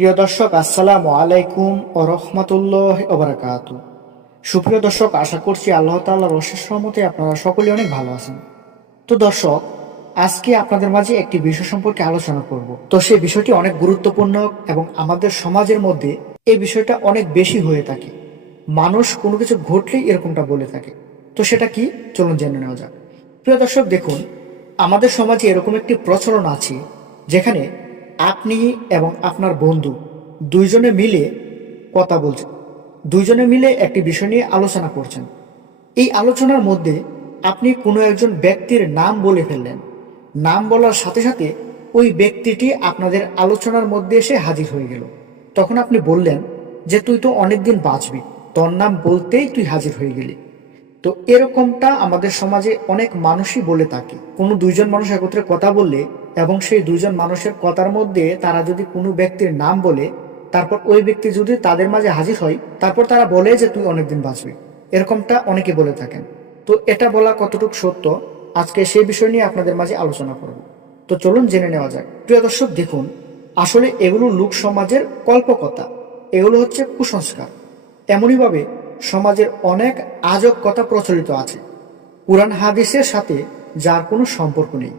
প্রিয় দর্শক, আসসালামু আলাইকুম ও রহমতুল্লাহ ওবরাকাত সুপ্রিয় দর্শক, আশা করছি আল্লাহ তাল্লাহ রশেষ রহমতে আপনারা সকলে অনেক ভালো আছেন। তো দর্শক, আজকে আপনাদের মাঝে একটি বিষয় সম্পর্কে আলোচনা করব। তো সেই বিষয়টি অনেক গুরুত্বপূর্ণ এবং আমাদের সমাজের মধ্যে এই বিষয়টা অনেক বেশি হয়ে থাকে। মানুষ কোনো কিছু ঘটলেই এরকমটা বলে থাকে। তো সেটা কি? চলুন জেনে নেওয়া যাক। প্রিয় দর্শক, দেখুন, আমাদের সমাজে এরকম একটি প্রচলন আছে, যেখানে আপনি এবং আপনার বন্ধু দুইজনে মিলে কথা বলছেন। দুইজনে মিলে একটি বিষয় নিয়ে আলোচনা করছেন। এই আলোচনার মধ্যে আপনি কোনো একজন ব্যক্তির নাম বলে ফেললেন। নাম বলার সাথে সাথে ওই ব্যক্তিটি আপনাদের আলোচনার মধ্যে এসে হাজির হয়ে গেল। তখন আপনি বললেন যে, তুই তো অনেকদিন বাঁচবি। তোর নাম বলতেই তুই হাজির হয়ে গেলি। তো এরকমটা আমাদের সমাজে অনেক মানুষই বলে থাকে। কোনো দুইজন মানুষ একত্রে কথা বললে এবং সেই দুজন মানুষের কথার মধ্যে তারা যদি কোনো ব্যক্তির নাম বলে, তারপর ওই ব্যক্তি যদি তাদের মাঝে হাজির হয়, তারপর তারা বলে যে তুই অনেকদিন বাঁচবি। এরকমটা অনেকে বলে থাকেন। তো এটা বলা কতটুকু সত্য? আজকে সেই বিষয় নিয়ে আপনাদের মাঝে আলোচনা করব। তো চলুন জেনে নেওয়া যাক। প্রিয় দর্শক, দেখুন, আসলে এগুলো লোক সমাজের কল্পকতা এগুলো হচ্ছে কুসংস্কার। এমনইভাবে সমাজের অনেক আজব কথা প্রচলিত আছে। কোরআন হাদিসের সাথে যার কোনো সম্পর্ক নেই।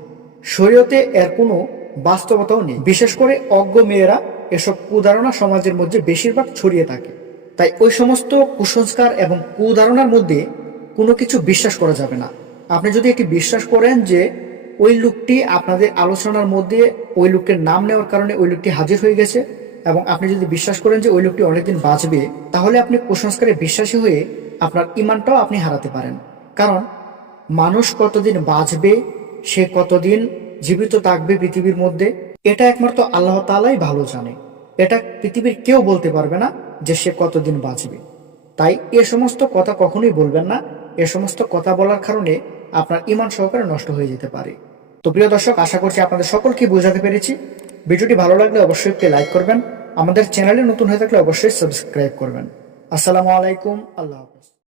শরীয়তে এর কোনো বাস্তবতাও নেই। বিশেষ করে অজ্ঞ মেয়েরা এসব কুধারণা সমাজের মধ্যে বেশিরভাগ ছড়িয়ে থাকে। তাই ওই সমস্ত কুসংস্কার এবং কুধারণার মধ্যে কোনো কিছু বিশ্বাস করা যাবে না। আপনি যদি এটি বিশ্বাস করেন যে ওই লোকটি আপনাদের আলোচনার মধ্যে ওই লোকের নাম নেওয়ার কারণে ওই লোকটি হাজির হয়ে গেছে এবং আপনি যদি বিশ্বাস করেন যে ওই লোকটি অনেকদিন বাঁচবে, তাহলে আপনি কুসংস্কারে বিশ্বাসী হয়ে আপনার ইমানটাও আপনি হারাতে পারেন। কারণ মানুষ কতদিন বাঁচবে সে কতদিন জীবিত থাকবে পৃথিবীর মধ্যে, এটা একমাত্র আল্লাহ তালাই ভালো জানে। এটা পৃথিবীর কেউ বলতে পারবে না যে সে কতদিন বাঁচবে। তাই এ সমস্ত কথা কখনোই বলবেন না। এ সমস্ত কথা বলার কারণে আপনার ইমান সহকারে নষ্ট হয়ে যেতে পারে। তো প্রিয় দর্শক, আশা করছি আপনাদের সকলকে বোঝাতে পেরেছি। ভিডিওটি ভালো লাগলে অবশ্যই একটি লাইক করবেন। আমাদের চ্যানেলে নতুন হয়ে থাকলে অবশ্যই সাবস্ক্রাইব করবেন। আসসালামু আলাইকুম, আল্লাহ হাফেজ।